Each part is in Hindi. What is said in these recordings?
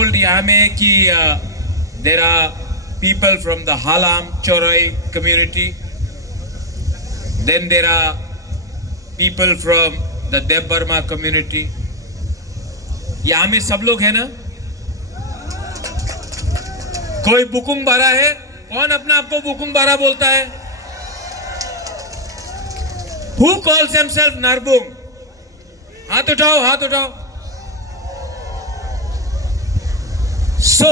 told यहाँ में कि there are people from the Halam Chorai community. Then there are people from the Dev Burma community. यहाँ में सब लोग हैं ना? कोई बुकुंग बारा है? कौन अपना आपको बुकुंग बारा बोलता है? Who calls himself Narbung? हाथ उठाओ, हाथ उठाओ. So,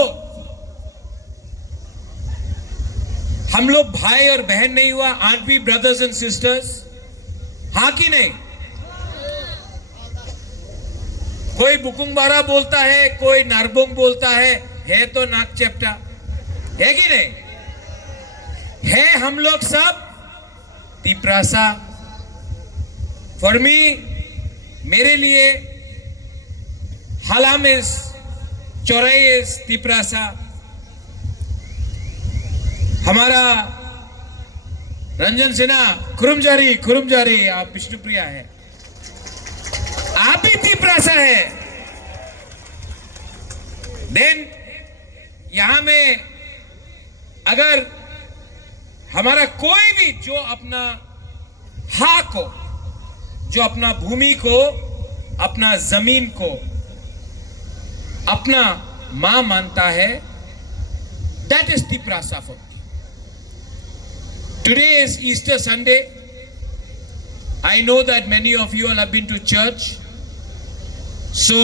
हम लोग भाई और बहन नहीं हुआ? Aunt be brothers and sisters? हाँ कि नहीं? कोई बुकुंग बारा बोलता है, कोई नारबोंग बोलता है तो नाक चेप्टा है कि नहीं? है हम लोग सब तिप्रासा. फॉर मी, मेरे लिए हालाम इज चौराई इज तिप्रासा. हमारा रंजन सिन्हा खुरुमजारी आप विष्णुप्रिया है, आप ही तिप्रासा है. देन यहां में अगर हमारा कोई भी जो अपना हा को, जो अपना भूमि को, अपना जमीन को अपना मां मानता है, that is Tiprasa for. Today is Easter Sunday. I know that many of you all have been to church. So,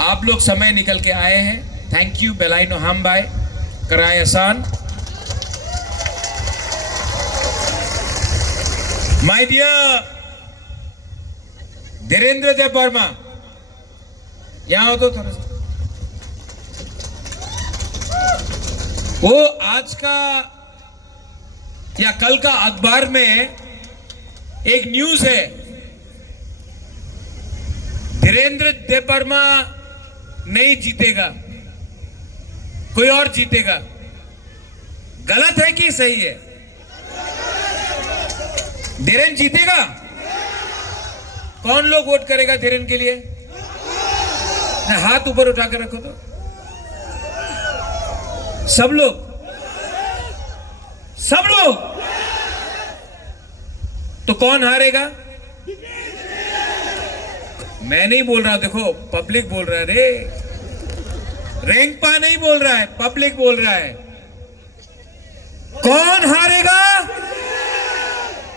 आप लोग समय निकल के आए हैं. Thank you, Belaino Hambai, Karayasan. My dear Dhirendra देव वर्मा, यहाँ हो तो थोड़ा सा. वो आज का या कल का अखबार में एक न्यूज है, धीरेन्द्र देव वर्मा नहीं जीतेगा, कोई और जीतेगा. गलत है कि सही है? धीरेन्द्र जीतेगा. कौन लोग वोट करेगा धीरेन्द्र के लिए? हाथ ऊपर उठा कर रखो तो. सब लोग तो कौन हारेगा? मैं नहीं बोल रहा, देखो पब्लिक बोल रहा है रे. रेंगपा नहीं बोल रहा है, पब्लिक बोल रहा है. कौन हारेगा?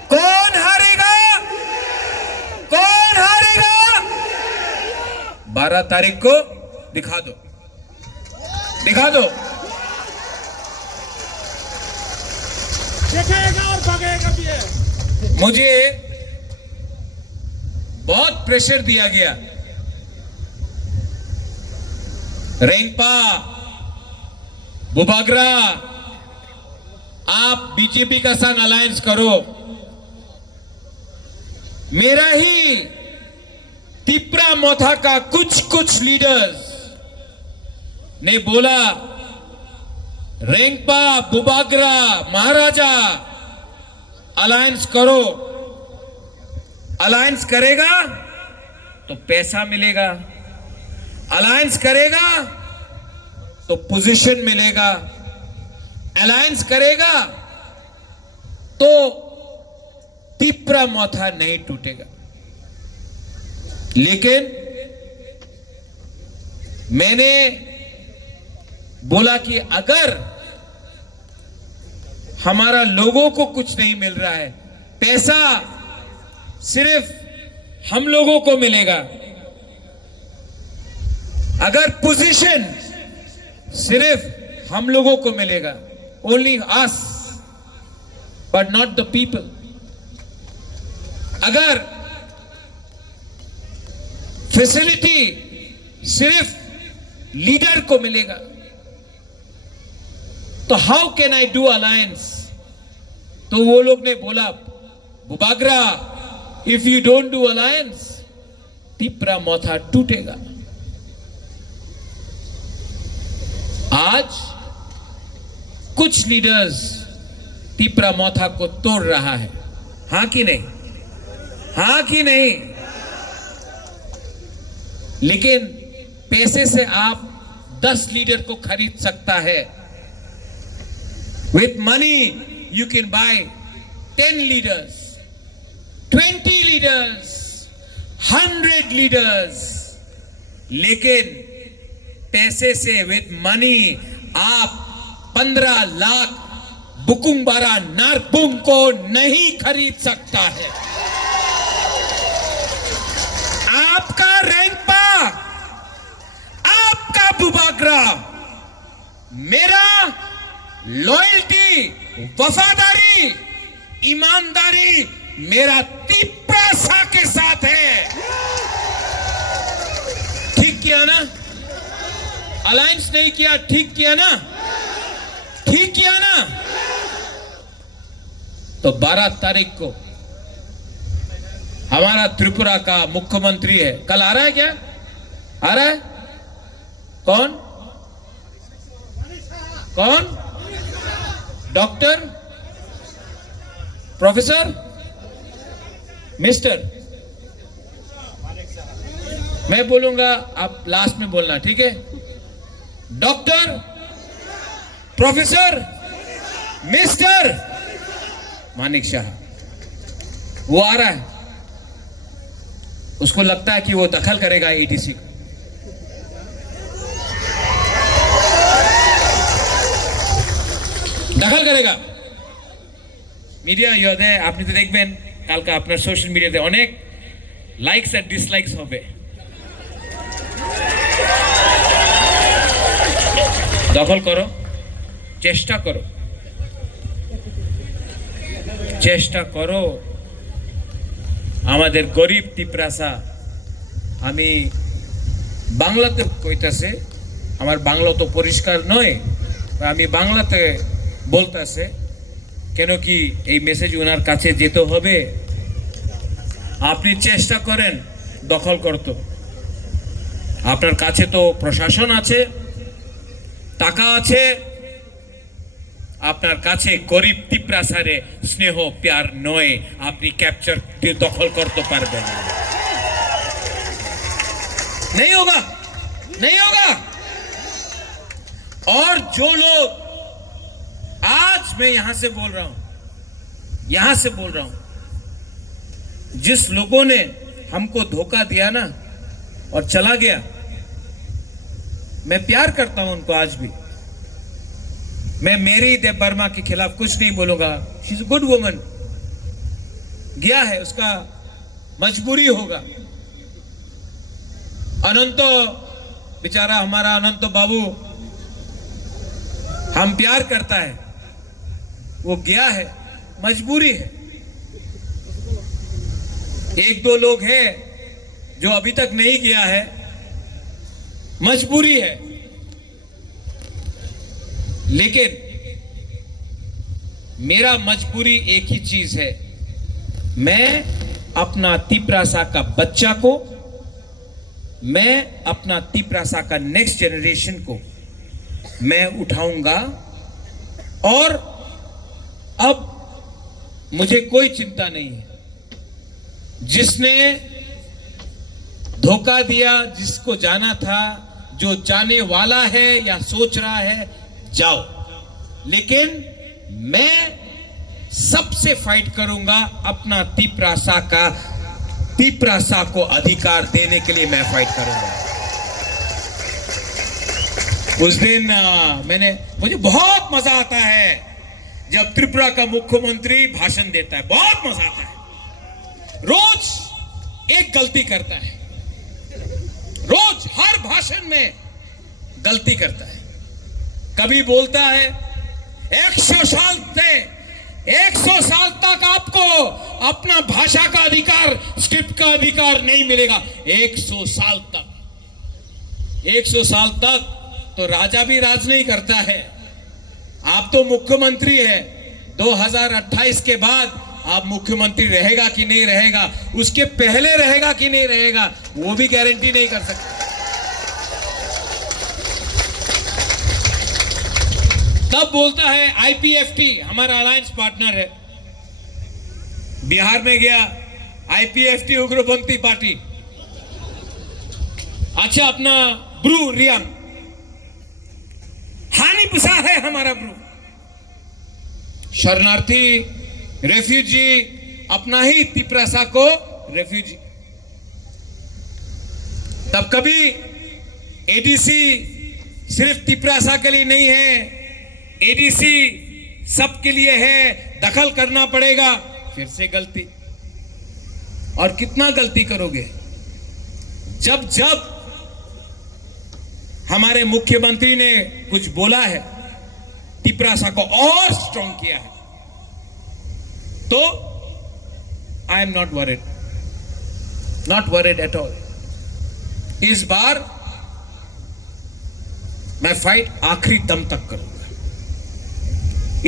कौन हारेगा? कौन हारेगा? 12 तारीख को दिखा दो, दिखा दो. देखेगा और भागेगा भी है. मुझे बहुत प्रेशर दिया गया, रेंगपा, बुबागरा, आप बीजेपी का संग अलायंस करो. मेरा ही तिप्रा मोथा का कुछ लीडर्स ने बोला, रेंगपा, बुबागरा, महाराजा अलायंस करो. अलायंस करेगा तो पैसा मिलेगा, अलायंस करेगा तो पोजीशन मिलेगा, अलायंस करेगा तो तिप्रा मोथा नहीं टूटेगा. लेकिन मैंने बोला कि अगर हमारा लोगों को कुछ नहीं मिल रहा है, पैसा सिर्फ हम लोगों को मिलेगा, अगर पोजीशन सिर्फ हम लोगों को मिलेगा, only us but not the people, अगर फैसिलिटी सिर्फ लीडर को मिलेगा, तो how can I do alliance? तो वो लोग ने बोला, Bubagra, if you don't do alliance, Tipra Motha टूटेगा. आज कुछ लीडर्स तिप्रा मोथा को तोड़ रहा है. हां कि नहीं? हां कि नहीं? लेकिन पैसे से आप 10 लीडर को खरीद सकता है। With money you can buy 10 leaders, 20 leaders, 100 leaders. लेकिन पैसे से विथ मनी आप 15 लाख बुकुंबारा नारपुंग को नहीं खरीद सकता है। आपका रैंपा, आपका बुबाग्रा, मेरा लॉयल्टी, वफादारी, ईमानदारी मेरा तीव्रता के साथ है। ठीक किया ना? अलायंस नहीं किया, ठीक किया ना? ठीक किया ना? तो 12 तारीख को हमारा त्रिपुरा का मुख्यमंत्री है, कल आ रहा है क्या? आ रहा है? कौन कौन? Doctor, professor, mister? मैं बोलूंगा, आप लास्ट में बोलना, ठीक है? Doctor, professor, mister Manik Shah, वो आ रहा है। उसको लगता है कि वो दखल करेगा एटीसी को। दखल करेगा। মিডিয়া ইয়ে আপনি তো দেখবেন কালকে আপনার সোশ্যাল মিডিয়াতে অনেক লাইকস আর ডিসলাইকস হবে। দখল করো, চেষ্টা করো, চেষ্টা করো। আমাদের গরিব তিপ্রাসা, আমি বাংলাতে কইতাছে, আমার বাংলা তো পরিষ্কার নয়, আমি বাংলাতে বলতাছে কেন কি এই মেসেজ ওনার কাছে যেতে হবে। আপনি চেষ্টা করেন দখল করতে। আপনার কাছে তো প্রশাসন আছে, টাকা আছে, আপনার কাছে গরিব তিপ্রাসারে স্নেহ প্যার নয়, আপনি ক্যাপচার দখল করতে পারবেন। नहीं होगा, नहीं होगा। और जो लोग, आज मैं यहां से बोल रहा हूं, यहां से बोल रहा हूं, जिस लोगों ने हमको धोखा दिया ना और चला गया, मैं प्यार करता हूं उनको आज भी। मैं मेरी देव वर्मा के खिलाफ कुछ नहीं बोलूंगा। She is a good woman, गया है, उसका मजबूरी होगा। अनंतो बेचारा, हमारा अनंतो बाबू, हम प्यार करता है, वो गया है, मजबूरी है। एक दो लोग हैं जो अभी तक नहीं गया है, मजबूरी है। लेकिन मेरा मजबूरी एक ही चीज है, मैं अपना तिप्रासा का बच्चा को, मैं अपना तिप्रासा का नेक्स्ट जनरेशन को मैं उठाऊंगा। और अब मुझे कोई चिंता नहीं है। जिसने धोखा दिया, जिसको जाना था, जो जाने वाला है या सोच रहा है, जाओ। लेकिन मैं सबसे फाइट करूंगा, अपना तिप्रासा को अधिकार देने के लिए मैं फाइट करूंगा। उस दिन मुझे बहुत मजा आता है जब त्रिपुरा का मुख्यमंत्री भाषण देता है, बहुत मजा आता है। रोज एक गलती करता है, रोज हर भाषण में गलती करता है। कभी बोलता है 100 साल तक आपको अपना भाषा का अधिकार, स्क्रिप्ट का अधिकार नहीं मिलेगा। 100 साल तक, 100 साल तक तो राजा भी राज नहीं करता है। आप तो मुख्यमंत्री है, 2028 के बाद आप मुख्यमंत्री रहेगा कि नहीं रहेगा, उसके पहले रहेगा कि नहीं रहेगा, वो भी गारंटी नहीं कर सकता। तब बोलता है आईपीएफटी, हमारा अलायंस पार्टनर है, बिहार में गया आईपीएफटी उग्रपंथी पार्टी। अच्छा, अपना ब्रू रियम, हानि पिसा है हमारा ब्रू। शरणार्थी, रेफ्यूजी, अपना ही तिप्रासा को रेफ्यूजी। तब कभी एडीसी सिर्फ तिप्रासा के लिए नहीं है, एडीसी सबके लिए है, दखल करना पड़ेगा। फिर से गलती, और कितना गलती करोगे? जब जब हमारे मुख्यमंत्री ने कुछ बोला है, तिप्रासा को और स्ट्रॉन्ग किया है, तो I am not worried at all. इस बार मैं फाइट आखिरी दम तक करूंगा,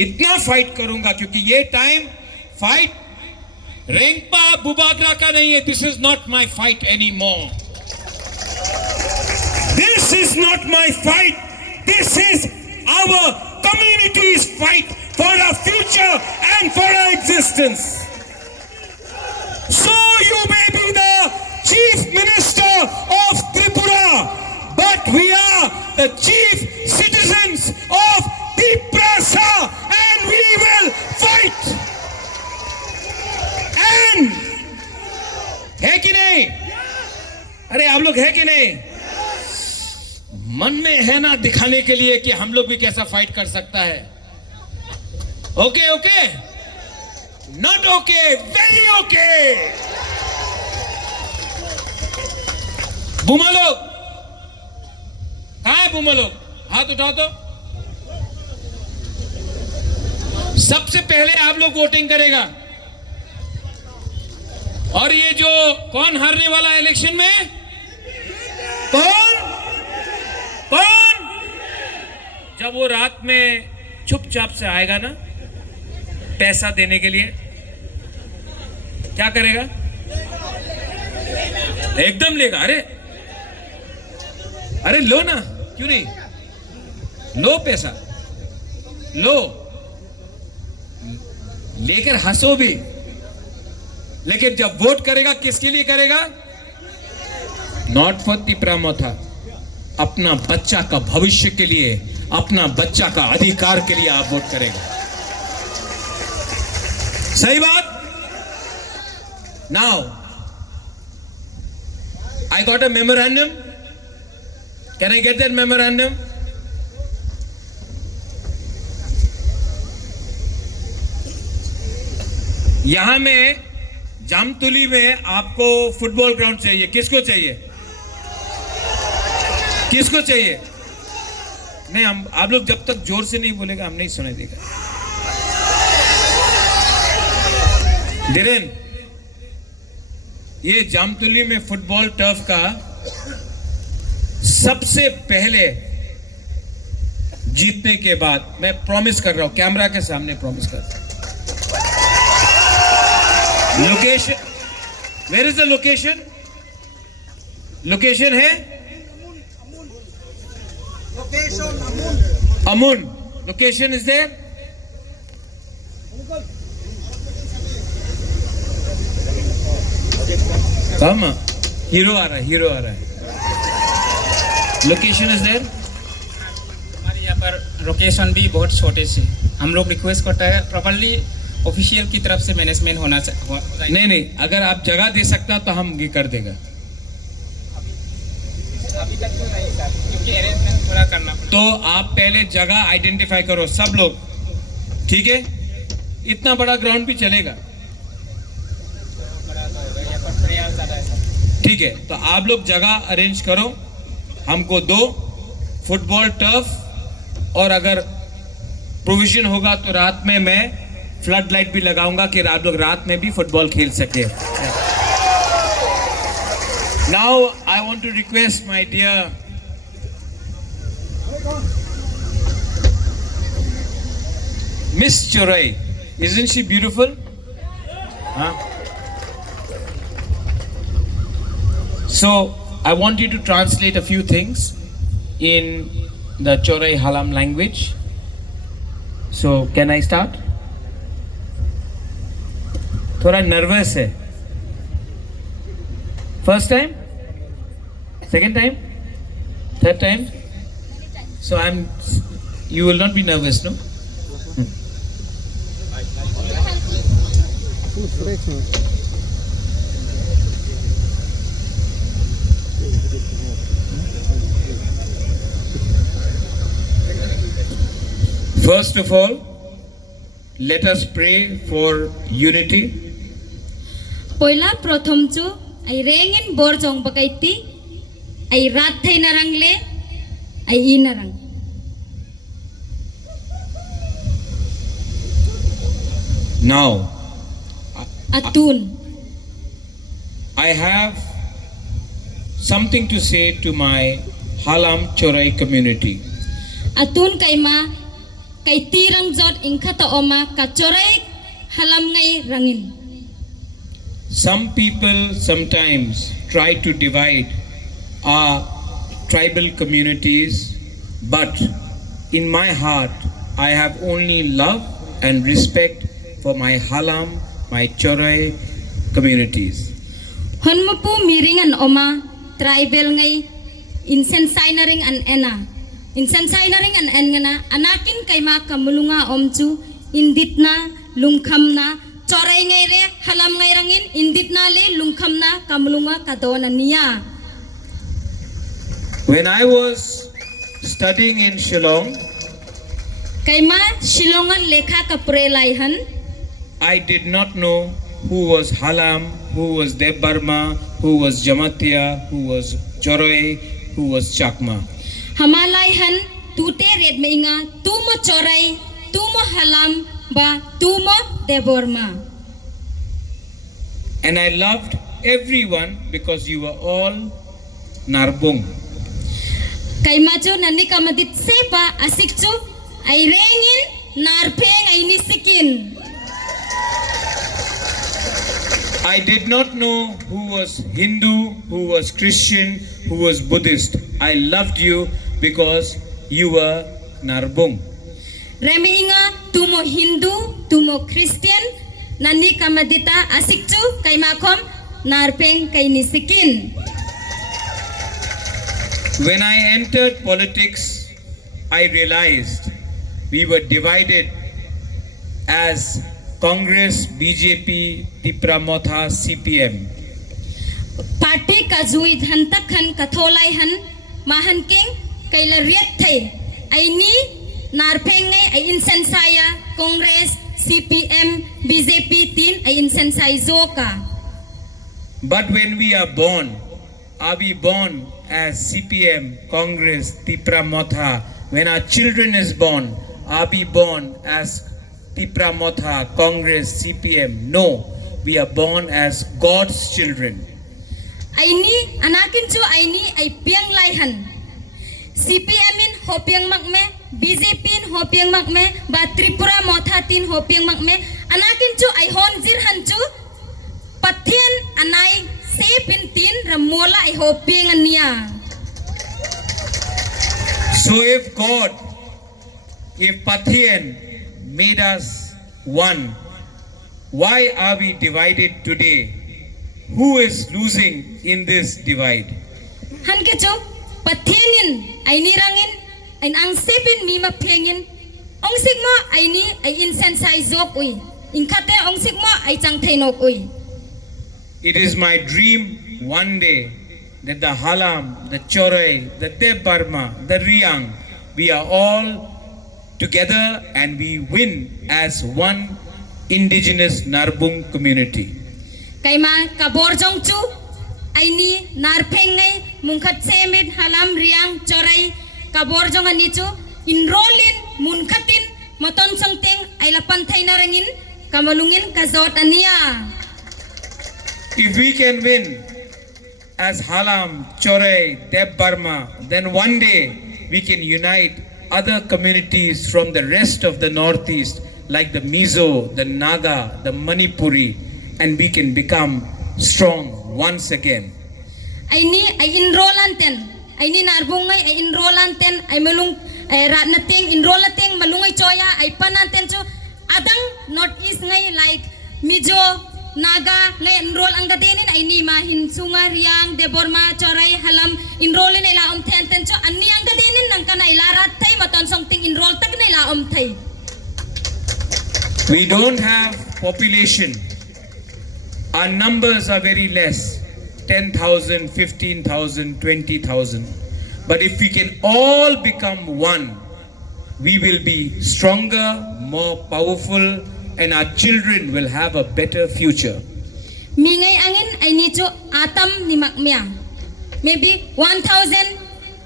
इतना फाइट करूंगा, क्योंकि ये टाइम फाइट रेंगपा बुबाद्रा का नहीं है। This is not my fight any more, this is not my fight, this is our community's fight for our future and for our existence. So you may be the chief minister of Tripura, but we are the chief citizens of Tiprasa, and we will fight. And है कि नहीं? अरे आप लोग है कि नहीं? मन में है ना दिखाने के लिए कि हम लोग भी कैसा फाइट कर सकता है। Okay okay, not okay, very okay. बुमा लोग कहां है? बुमा लोग हाथ उठाओ तो। सबसे पहले आप लोग वोटिंग करेगा, और ये जो कौन हारने वाला है इलेक्शन में? कौन? जब वो रात में चुपचाप से आएगा ना पैसा देने के लिए, क्या करेगा? एकदम लेगा। अरे लो ना, क्यों नहीं लो? पैसा लो, लेकर हंसो भी, लेकिन जब वोट करेगा किसके लिए करेगा? नॉट फॉर तिप्रामोथा, अपना बच्चा का भविष्य के लिए, अपना बच्चा का अधिकार के लिए आप वोट करेंगे। सही बात? Now I got a memorandum, can I get that memorandum? यहां में जामतुली में आपको फुटबॉल ग्राउंड चाहिए। किसको चाहिए? किसको चाहिए? नहीं, हम आप लोग जब तक जोर से नहीं बोलेगा हम नहीं सुनाई देगा। धीरेन, ये जामतुली में फुटबॉल टर्फ का सबसे पहले जीतने के बाद, मैं प्रॉमिस कर रहा हूं, कैमरा के सामने प्रॉमिस कर रहा हूं। Location, where is the location? Location है Amun. Location is there? Come on. Hero आ रहा है। Location is there? हमारे यहाँ पर लोकेशन भी बहुत छोटे से, हम लोग रिक्वेस्ट करता है प्रॉपर्ली ऑफिशियल की तरफ से मैनेजमेंट होना चाहिए। नहीं, अगर आप जगह दे सकता तो हम ये कर देगा। अभी तक तो नहीं सर, क्योंकि अरेंजमेंट थोड़ा करना पड़ेगा। तो आप पहले जगह आइडेंटिफाई करो सब लोग, ठीक है? इतना बड़ा ग्राउंड भी चलेगा, ठीक है? तो आप लोग जगह अरेंज करो, हमको दो फुटबॉल टर्फ, और अगर प्रोविजन होगा तो रात में मैं फ्लड लाइट भी लगाऊंगा कि आप लोग रात में भी फुटबॉल खेल सके। Now I want to request my dear Miss Chorai. Isn't she beautiful? Huh? So I want you to translate a few things in the Chorai Halam language. So can I start? थोड़ा nervous है. First time? Second time? Third time? So you will not be nervous, no? First of all, let us pray for unity. Poila prothom chu ai rengin bor jong bakaiti ai rat thai narang le ai inarang. Now, Atun I have something to say to my Halam Chorai community. atun kaima kai tirang jot ingkha to oma ka chorai halam ngai rangin. Some people sometimes try to divide our tribal communities, but in my heart, I have only love and respect for my Halam, my Chorai communities. Honmapu miringan oma tribal ngai insen signaring an ena. Insen signaring an engana anakin kaima kamulunga omchu inditna lungkhamna chorai ngai re halam ngai rangin inditna le lungkhamna kamulunga kadona niya. When I was studying in Shillong, Kaima Shillongan lekha kapure laihan I did not know who was Halam, who was Deb Burma, who was Jamatia, who was Chorai, who was Chakma. hamalaihan tute red meinga tumo chorai tumo halam ba tumo deborma. And I loved everyone because you were all Narbong. Kaima chu nani kamadit sepa asik chu ai rengin narpeng ai nisikin. I did not know who was Hindu, who was Christian, who was Buddhist. I loved you because you were Narbong. Remeinga tumo Hindu tumo Christian nani kamadita asik chu kaima khom narpeng kai nisikin. When I entered politics, I realized we were divided as Congress, BJP, Tipra Motha, CPM. Party ka zui dhantak han katholai han mahan king kaila riat thai aini narpeng ngai ai insan saya Congress, CPM, BJP tin ai insan sai zoka. But when we are we born as CPM, Congress, Tipra Motha? When our children is born, are we born as Tipra Motha, Congress, CPM? No, we are born as God's children. Aini anakin chu aini ai piang lai han. CPM in hopiang makme, BJP in hopiang makme, ba Tripura Motha tin hopiang makme. Anakin chu ai honjir han chu pathian anai sepin tin ramola ai hopiang ania. So if Pathian made us one, why are we divided today? Who is losing in this divide? Han ke chu pathianin ai ni rangin ai ang sepin mi ma phengin ong sigmo ai ni ai insan sai zok ui inkate ong sigmo ai chang thainok ui. It is my dream one day that the Halam, the Chorai, the Deb Burma, the Riang, we are all together and we win as one indigenous Narbung community. Kaima kabor jong chu ai ni narpheng ngai mungkhat semit halam riang chorai kabor jong ani chu enrollin munkhatin maton sangteng ai lapan thaina rangin kamalungin kazot ania. If we can win as Halam, Chorai, Deb Burma, then one day we can unite other communities from the rest of the Northeast like the Mizo, the Naga, the Manipuri, and we can become strong once again. Ai ni ai enrollanten ai ni narbungai ai enrollanten ai malung ai ratnating enrollating malungai choya ai pananten chu adang northeast ngai like Mizo, naga ngai enroll ang gadinin ay ni mahin sunga riang deborma choray halam enroll in ila ten cho anni ang gadinin nang kana ilarat thai maton songting enroll tag na ila thai. We don't have population. Our numbers are very less. 10,000, 15,000, 20,000. But if we can all become one, we will be stronger, more powerful, and our children will have a better future. Mingay angin ay nicho atam ni makmya. Maybe 1,000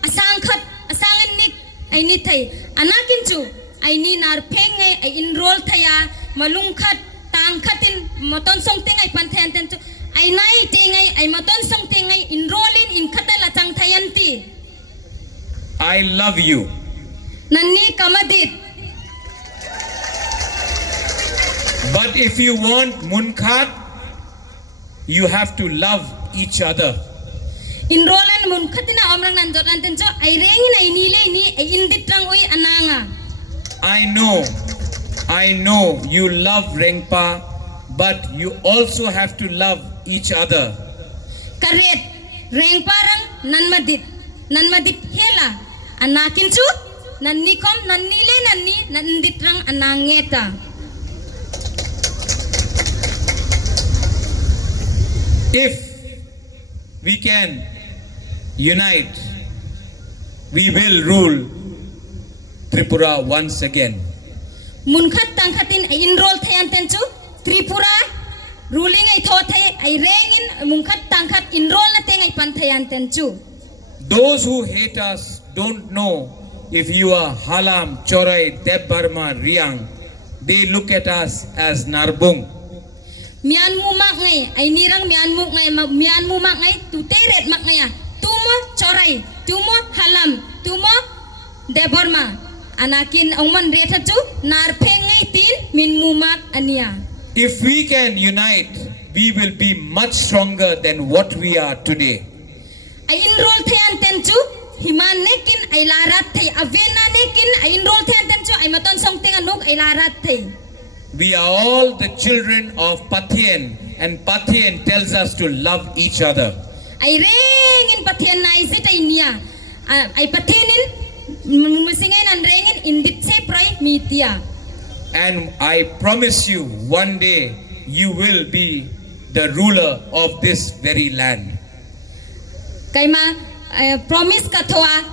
asangin nik ay nitay. Anakin chu ay ni narpengay ay enroll thaya malungkhat tangkhatin maton songting ay pantenten chu ay nai tingay ay maton songting ay enrollin in khatala chang thayanti. I love you. Nanni kamadit. But if you want munkhat, you have to love each other. Enrollan munkhatina omrang nanjot nanten chu ay rengin ay nilay ni ay inditrang oy ananga. I know you love Rengpa, but you also have to love each other. Karet rengparang nanmadit hela anakin chu nannikom nannile nanni nanditrang anangeta. If we can unite, we will rule Tripura once again. Munkhat tangkhatin ay enroll thayan tenchu Tripura ruling ay thothay ay rengin munkhat tangkhat enroll na teng ay panthayan tenchu. Those who hate us don't know if you are Halam, Chorai, Deb Burma, Riang. They look at us as Narbung. Mianmu mak ngay ay nirang mianmu mak ngay tuteret mak ngay tumo Chorai, tumo Halam, tumo Deborma anakin angman reta chu narpeng ngay tin minmu mak ania. If we can unite, we will be much stronger than what we are today. Ay enroll thayan tenchu himan nekin ay larat thay avena nekin ay enroll thayan tenchu ay maton songting anuk ay larat thay. We are all the children of Patien, and Patien tells us to love each other. Ay rengin patien na isit ay niya ay patienin musingay nan rengin indit se pray mitia. And I promise you, one day you will be the ruler of this very land. Kay ma promise ka thoa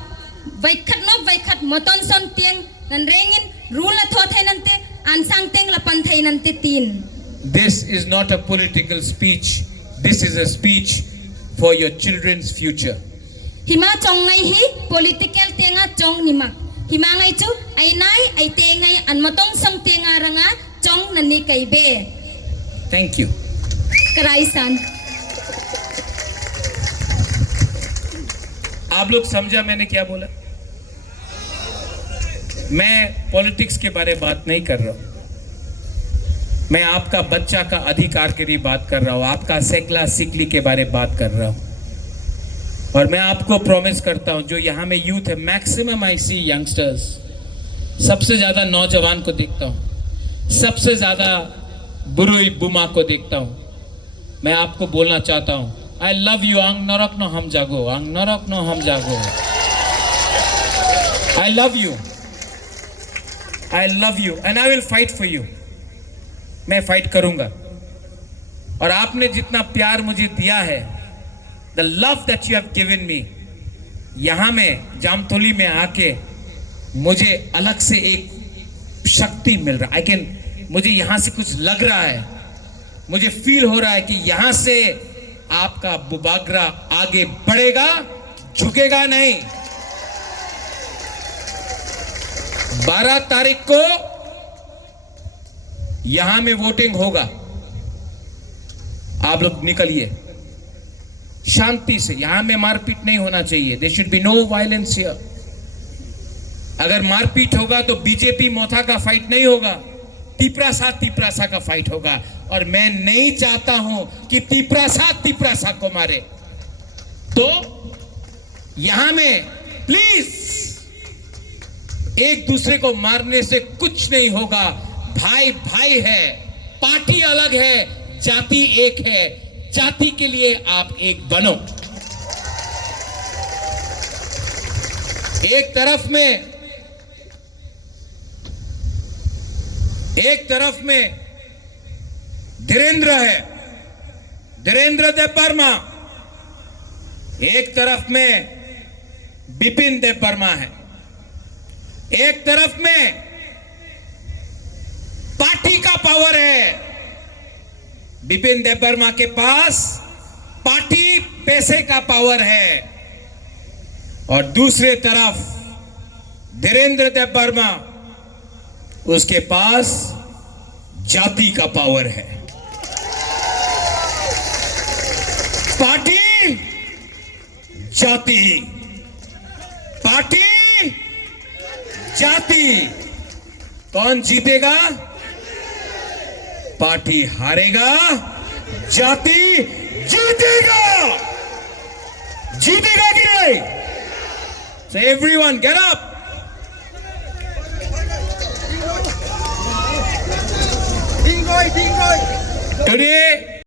vaikhat moton son tieng nan rengin rule thothay nante ansang teng lapan thay nante tin. This is not a political speech. This is a speech for your children's future. Hima chong ngay hi political tenga chong nimak. Hima ngay chu ay nay ay tengay an motong song tenga ranga chong nani kay be. Thank you. Karaisan. आप लोग समझा मैंने क्या बोला? मैं पॉलिटिक्स के बारे में बात नहीं कर रहा हूं. मैं आपका बच्चा का अधिकार के लिए बात कर रहा हूं. आपका सेकला सिकली के बारे में बात कर रहा हूं. और मैं आपको प्रॉमिस करता हूं, जो यहाँ में यूथ है, मैक्सिमम आई सी यंगस्टर्स, सबसे ज्यादा नौजवान को देखता हूं, सबसे ज्यादा बुरुई बुमा को देखता हूं. मैं आपको बोलना चाहता हूं, I love you. Ang narak no ham jago. Ang narak no ham jago. I love you. I love you, and I will fight for you. मैं फाइट करूंगा. और आपने जितना प्यार मुझे दिया है, the love that you have given me, यहाँ में जामथोली में आके मुझे अलग से एक शक्ति मिल रहा है. मुझे यहाँ से कुछ लग रहा है. मुझे फील हो रहा है कि यहाँ से आपका बुबागरा आगे बढ़ेगा, झुकेगा नहीं. 12 तारीख को यहां में वोटिंग होगा. आप लोग निकलिए शांति से. यहां में मारपीट नहीं होना चाहिए. There should be no violence here. अगर मारपीट होगा तो बीजेपी मोथा का फाइट नहीं होगा, तिपरासा का फाइट होगा. और मैं नहीं चाहता हूं कि तिपरासा को मारे. तो यहां में प्लीज एक दूसरे को मारने से कुछ नहीं होगा. भाई भाई है, पार्टी अलग है, जाति एक है, जाति के लिए आप एक बनो। एक तरफ में धीरेन्द्र है, धीरेन्द्र देव वर्मा, एक तरफ में बिपिन देव वर्मा है, एक तरफ में पार्टी का पावर है। बिपिन देव वर्मा के पास पार्टी पैसे का पावर है और दूसरे तरफ धीरेन्द्र देव वर्मा, उसके पास जाति का पावर है। पार्टी जाति, पार्टी जाति, कौन जीतेगा? पार्टी हारेगा, जाति जीतेगा। जीतेगा कि नहीं? So everyone get up. Today